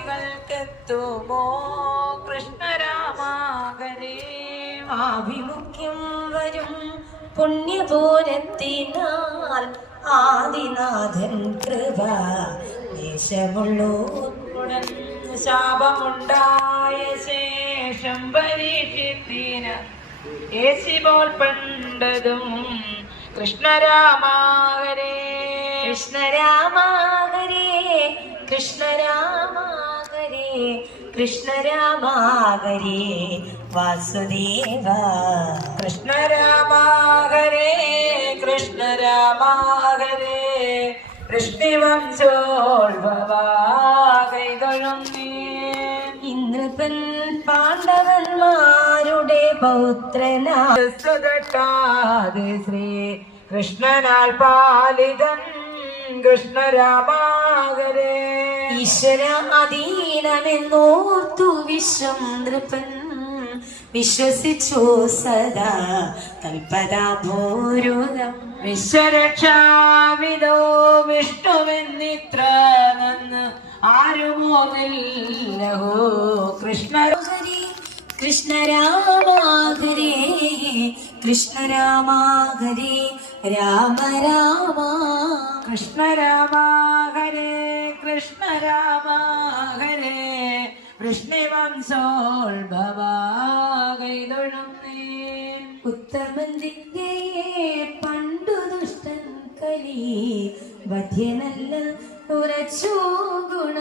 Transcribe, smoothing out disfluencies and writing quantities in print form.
ഭാവികൾക്കെത്തുമോ കൃഷ്ണരാമാകരേ ആഭിമുഖ്യം വരും പുണ്യപൂരത്തിനാൽ ആദിനാഥൻ കൃപ ദേശമുള്ളൂടൻ ശാപമുണ്ടായ ശേഷം പരീക്ഷിത്തിന് യേശിപോൽ പണ്ടതും കൃഷ്ണരാമാകരേ കൃഷ്ണരാമാകരേ കൃഷ്ണരാമാകരേ കൃഷ്ണരാമാകരേ വാസുദേവ കൃഷ്ണരാമാകരേ കൃഷ്ണരാമാകരേ വൃഷ്ണിവംശോത്ഭവാ കൈതൊഴും നീ ഇന്ദ്രപൻ പാണ്ഡവന്മാരുടെ പൗത്രനാതെ ശ്രീ കൃഷ്ണനാൽ പാലിതൻ കൃഷ്ണരാമാകരേ ഈശ്വരാധീനമെന്നോർത്തു വിശ്വം നൃപൻ വിശ്വസിച്ചു സദാ കൽപ്പതാഭൂരുതം വിശ്വരക്ഷാവിദോ വിഷ്ണുവെന്നിത്ര നന്ന് ആരുമോന്നില്ലഹോ കൃഷ്ണഹരി കൃഷ്ണരാമാഹരേ കൃഷ്ണരാമാഹരേ രാമ രാമ കൃഷ്ണരാമാഹരേ കൃഷ്ണരാമാഹരേ വൃഷ്ണിവംശോത്ഭവാ കൈതൊഴും നീ ഉത്തമന്തിന്റെ പണ്ടു ദുഷ്ടൻ കലി വധ്യനല്ല ഉറച്ചു ഗുണ